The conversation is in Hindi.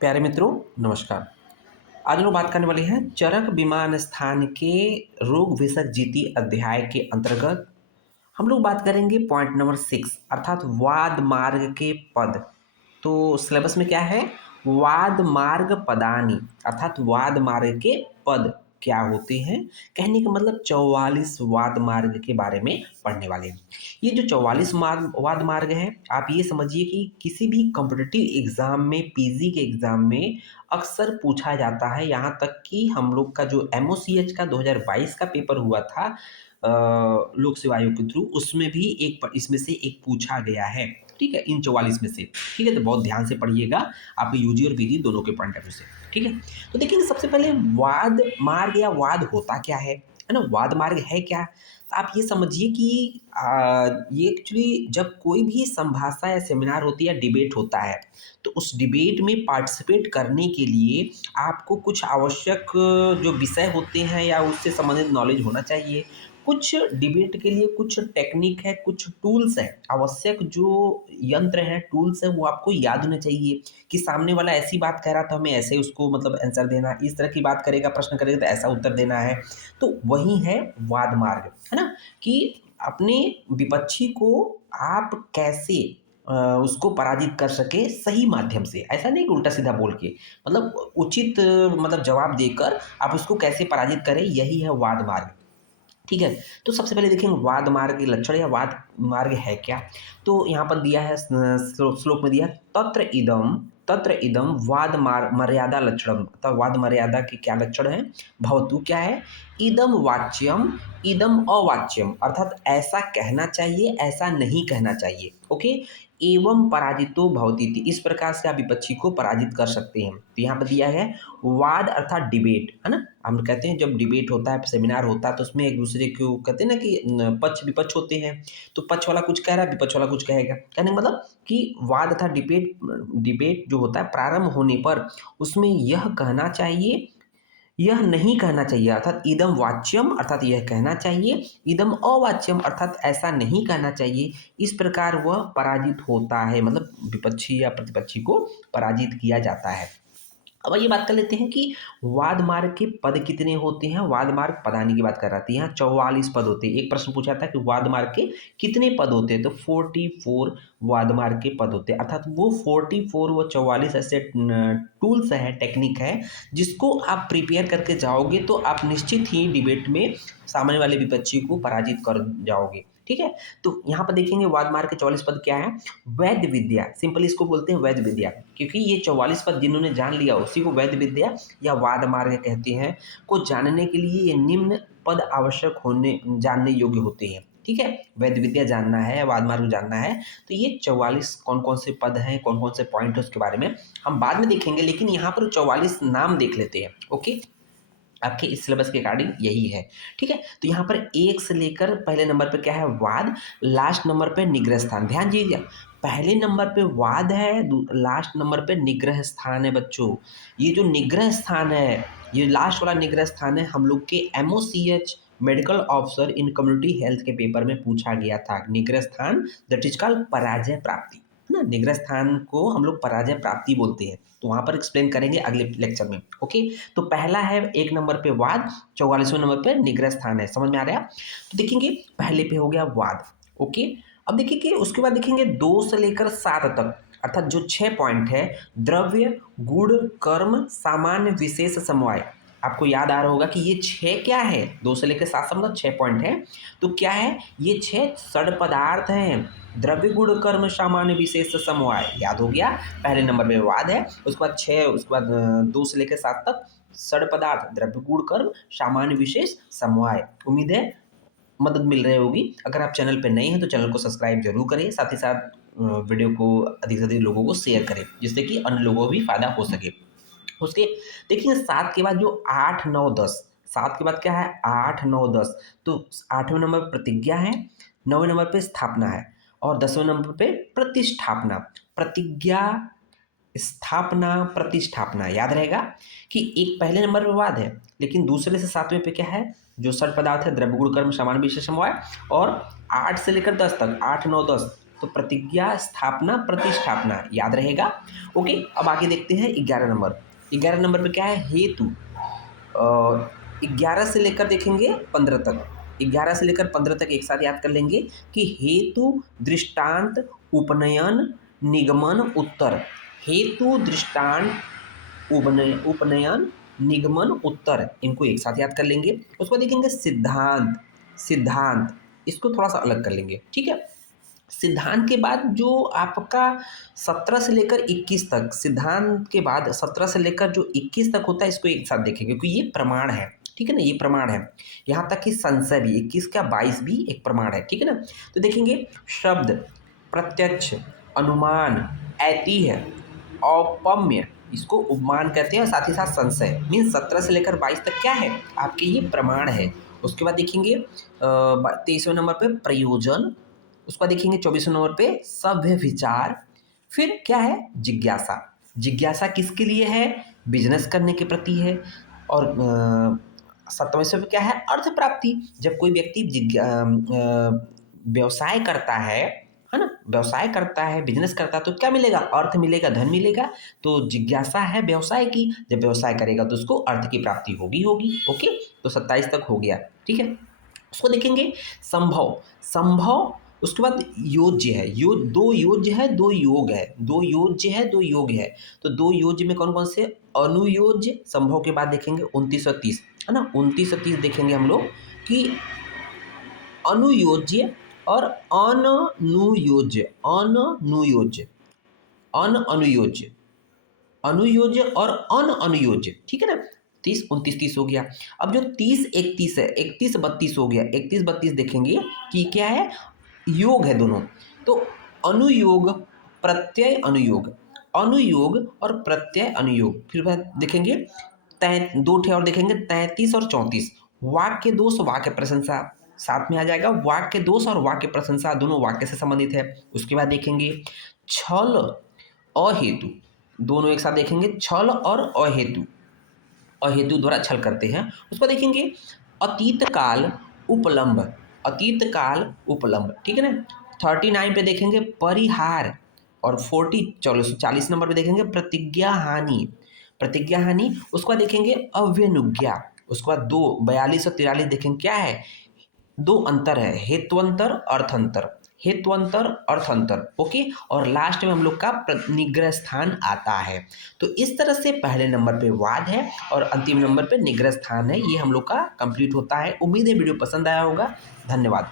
प्यारे मित्रों, नमस्कार। आज हम लोग बात करने वाले हैं चरक विमान स्थान के रोग विषयक जीति अध्याय के अंतर्गत हम लोग बात करेंगे पॉइंट नंबर 6 अर्थात वाद मार्ग के पद। तो सिलेबस में क्या है? वाद मार्ग पदानी अर्थात वाद मार्ग के पद क्या होते हैं? कहने का मतलब 44 वाद मार्ग के बारे में पढ़ने वाले हैं। ये जो 44 वाद मार्ग है, आप ये समझिए कि किसी भी कॉम्पिटिटिव एग्जाम में, पीजी के एग्जाम में अक्सर पूछा जाता है। यहाँ तक कि हम लोग का जो एमओसीएच का 2022 का पेपर हुआ था लोक सेवा आयोग के थ्रू, उसमें भी एक इसमें से एक पूछा गया है। ठीक है, इन 44 में से। ठीक है, तो बहुत ध्यान से पढ़िएगा, आपके यूजी और पीजी दोनों के पॉइंट ऑफ व्यू से। ठीक है, तो देखिए सबसे पहले वाद मार्ग या वाद होता क्या है ना? वाद मार्ग है क्या? तो आप ये समझिए कि ये एक्चुअली जब कोई भी संभाषा या सेमिनार होती है या डिबेट होता है, तो उस डिबेट में पार्टिसिपेट करने के लिए आपको कुछ आवश्यक जो विषय होते हैं या उससे संबंधित नॉलेज होना चाहिए। कुछ डिबेट के लिए कुछ टेक्निक है, कुछ टूल्स हैं, आवश्यक जो यंत्र हैं, टूल्स हैं, वो आपको याद होने चाहिए कि सामने वाला ऐसी बात कह रहा था, हमें ऐसे उसको मतलब आंसर देना, इस तरह की बात करेगा, प्रश्न करेगा तो ऐसा उत्तर देना है। तो वही है वाद मार्ग, है ना? कि अपने विपक्षी को आप कैसे उसको पराजित कर सके सही माध्यम से। ऐसा नहीं कि उल्टा सीधा बोल के, मतलब उचित मतलब जवाब देकर आप उसको कैसे पराजित करें, यही है वाद मार्ग। ठीक है, तो सबसे पहले देखेंगे वाद मार्ग के लक्षण या वाद मार्ग है क्या। तो यहाँ पर दिया है श्लोक में दिया तत्र इदम वाद मर्यादा लक्षणम, अर्थात वाद मर्यादा के क्या लक्षण है? भवतु क्या है? इदम वाच्यम इदम अवाच्यम, अर्थात ऐसा कहना चाहिए, ऐसा नहीं कहना चाहिए। ओके, एवं पराजितो भवती, इस प्रकार से आप विपक्षी को पराजित कर सकते हैं। तो यहाँ पर दिया है वाद अर्थात डिबेट, है ना? हम कहते हैं जब डिबेट होता है, सेमिनार होता है, तो उसमें एक दूसरे को कहते हैं ना कि पक्ष विपक्ष होते हैं। तो पक्ष वाला कुछ कह रहा है, विपक्ष वाला कुछ कहेगा। कहने का मतलब कि वाद अर्थात डिबेट डिबेट जो होता है प्रारंभ होने पर उसमें यह कहना चाहिए, यह नहीं कहना चाहिए, अर्थात इदम वाच्यम अर्थात यह कहना चाहिए, इदम अवाच्यम अर्थात ऐसा नहीं कहना चाहिए। इस प्रकार वह पराजित होता है, मतलब विपक्षी या प्रतिपक्षी को पराजित किया जाता है। अब ये बात कर लेते हैं कि वाद मार्ग के पद कितने होते हैं। वाद मार्ग पदानी की बात कर रहा था, यहाँ 44 पद होते हैं। एक प्रश्न पूछा था कि वाद मार्ग के कितने पद होते हैं, तो 44 वाद मार्ग के पद होते हैं। अर्थात वो 44 वो 44 ऐसे टूल्स है, टेक्निक है, जिसको आप प्रिपेयर करके जाओगे तो आप निश्चित ही डिबेट में सामने वाले विपक्षी को पराजित कर जाओगे। ठीक है, तो यहाँ पर देखेंगे वाद मार्ग के 44 पद क्या है। वैद्य विद्या, सिंपली इसको बोलते हैं वैद्य विद्या, क्योंकि ये 44 पद जिन्होंने जान लिया उसी को वैद्य विद्या या वाद मार्ग कहते हैं। को जानने के लिए ये निम्न पद आवश्यक होने जानने योग्य होते हैं। ठीक है, वैद्य विद्या जानना है, वाद मार्ग जानना है, तो ये 44 कौन कौन से पद हैं, कौन कौन से पॉइंट है, उसके बारे में हम बाद में देखेंगे, लेकिन यहाँ पर 44 नाम देख लेते हैं। ओके, आपके इस सिलेबस के अकॉर्डिंग यही है। ठीक है, तो यहाँ पर एक से लेकर पहले नंबर पे क्या है? वाद, लास्ट नंबर पे निग्रह स्थान। ध्यान दीजिए, पहले नंबर पे वाद है, लास्ट नंबर पे निग्रह स्थान है बच्चों। ये जो निग्रह स्थान है, ये लास्ट वाला निग्रह स्थान है, हम लोग के MOCH medical officer in community health के पेपर में पूछा गया था। निग्रह स्थान दैट इज कॉल्ड पराजय प्राप्ति, है ना? निग्रह स्थान को हम लोग पराजय प्राप्ति बोलते हैं। तो वहां पर एक्सप्लेन करेंगे अगले लेक्चर में। ओके, तो पहला है एक नंबर पे वाद, 44वें नंबर पे निग्रह स्थान है। समझ में आ रहा है? तो देखेंगे पहले पे हो गया वाद। ओके, अब देखिए कि उसके बाद देखेंगे 2 से लेकर 7 तक, अर्थात जो 6 पॉइंट है, द्रव्य, गुण, कर्म, सामान्य, विशेष, समवाय। आपको याद आ रहा होगा कि ये 6 क्या है, 2 से लेकर 7 मतलब 6 पॉइंट है। तो क्या है ये? 6 सड़ पदार्थ हैं, द्रव्य, गुण, कर्म, सामान्य, विशेष, समवाय। याद हो गया, पहले नंबर में वाद है, उसके बाद 6, उसके बाद 2 से लेकर 7 तक सड़ पदार्थ, द्रव्य, गुण, कर्म, सामान्य, विशेष, समवाय। उम्मीद है मदद मिल रही होगी। अगर आप चैनल पे नए हैं तो चैनल को सब्सक्राइब जरूर करें, साथ ही साथ वीडियो को अधिक से अधिक लोगों को शेयर करें, जिससे कि अन्य लोगों को भी फायदा हो सके। उसके देखिए 7 के बाद जो 8, 9, 10, 7 के बाद क्या है? 8, 9, 10। तो 8वें नंबर पर प्रतिज्ञा है, 9वें नंबर पे स्थापना है और 10वें नंबर पे प्रतिष्ठापना। प्रतिज्ञा, स्थापना, प्रतिष्ठापना। याद रहेगा कि एक पहले नंबर पे वाद है, लेकिन दूसरे से 7वें पे क्या है? जो सड़ पदार्थ है, द्रव्य, गुण, कर्म, सामान्य, विशेष, समवाय। और 8 से लेकर 10 तक, 8, 9, 10 तो प्रतिज्ञा, स्थापना, प्रतिष्ठापना याद रहेगा। ओके, अब आगे देखते हैं 11 नंबर। 11 नंबर पे क्या है? हेतु। 11 से लेकर देखेंगे 15 तक। 11 से लेकर 15 तक एक साथ याद कर लेंगे कि हेतु, दृष्टांत, उपनयन, निगमन, उत्तर। हेतु, दृष्टांत, उपनयन, निगमन, उत्तर, इनको एक साथ याद कर लेंगे। उसको देखेंगे सिद्धांत। सिद्धांत इसको थोड़ा सा अलग कर लेंगे, ठीक है। सिद्धांत के बाद जो आपका 17 से लेकर 21 तक, सिद्धांत के बाद 17 से लेकर जो 21 तक होता है, इसको एक साथ देखेंगे क्योंकि ये प्रमाण है, ठीक है ना, ये प्रमाण है। यहाँ तक कि संशय भी 21 का 22 भी एक प्रमाण है, ठीक है ना। तो देखेंगे शब्द, प्रत्यक्ष, अनुमान, ऐतिह्य, औपम्य, इसको उपमान कहते हैं, और साथ ही साथ संशय। मीन्स 17 से लेकर 22 तक क्या है? आपके ये प्रमाण है। उसके बाद देखेंगे 23वें नंबर पे प्रयोजन। उसका देखेंगे 24वें नंबर पे सभ्य विचार। फिर क्या है? जिज्ञासा। जिज्ञासा किसके लिए है? बिजनेस करने के प्रति है। और 27वें पे क्या है? अर्थ प्राप्ति। जब कोई व्यक्ति व्यवसाय करता है ना, व्यवसाय करता है, बिजनेस करता है, तो क्या मिलेगा? अर्थ मिलेगा, धन मिलेगा। तो जिज्ञासा है व्यवसाय की। जब व्यवसाय करेगा तो उसको अर्थ की प्राप्ति होगी होगी। ओके, तो 27 तक हो गया, ठीक है। उसको देखेंगे संभव। संभव, उसके बाद योज्य है। दो योज्य है, दो योग है। दो योज्य है, दो योग है। तो दो योज्य में कौन कौन से? अनुयोज्य। संभव के बाद देखेंगे 29 और 30, है ना। 29 और 30 देखेंगे हम लोग कि अनुयोज्य और अनुयोज्य। अनुयोज्य, अनुयोज्य, अनुयोज्य और अनुयोज्य, ठीक है ना। 30, 29, 30 हो गया। अब जो 30, 31 है, 31, 32 हो गया। 31, 32 देखेंगे कि क्या है? योग है दोनों। तो अनुयोग, प्रत्यय अनुयोग, अनुयोग और प्रत्यय अनुयोग। फिर बाद देखेंगे दो ठे और देखेंगे 33 और 34। वाक्य दोष, वाक्य प्रशंसा साथ में आ जाएगा। वाक्य दोष और वाक्य प्रशंसा दोनों वाक्य से संबंधित है। उसके बाद देखेंगे छल, अहेतु, दोनों एक साथ देखेंगे। छल और अहेतु, अहेतु द्वारा छल करते हैं। उसको देखेंगे अतीत काल, उपलम्ब। अतीत काल, उपलम्ब, ठीक है ना। 39 पे देखेंगे परिहार। और 40 नंबर पे देखेंगे प्रतिज्ञा हानि। प्रतिज्ञा हानि। उसके बाद देखेंगे अव्यनुज्ञा। उसके बाद 42 और 43 देखेंगे क्या है? दो अंतर है, हेत्वंतर, अर्थंतर। हेत्वंतर, अर्थंतर। ओके, और लास्ट में हम लोग का निग्रह स्थान आता है। तो इस तरह से पहले नंबर पे वाद है और अंतिम नंबर पे निग्रह स्थान है। ये हम लोग का कंप्लीट होता है। उम्मीद है वीडियो पसंद आया होगा। धन्यवाद।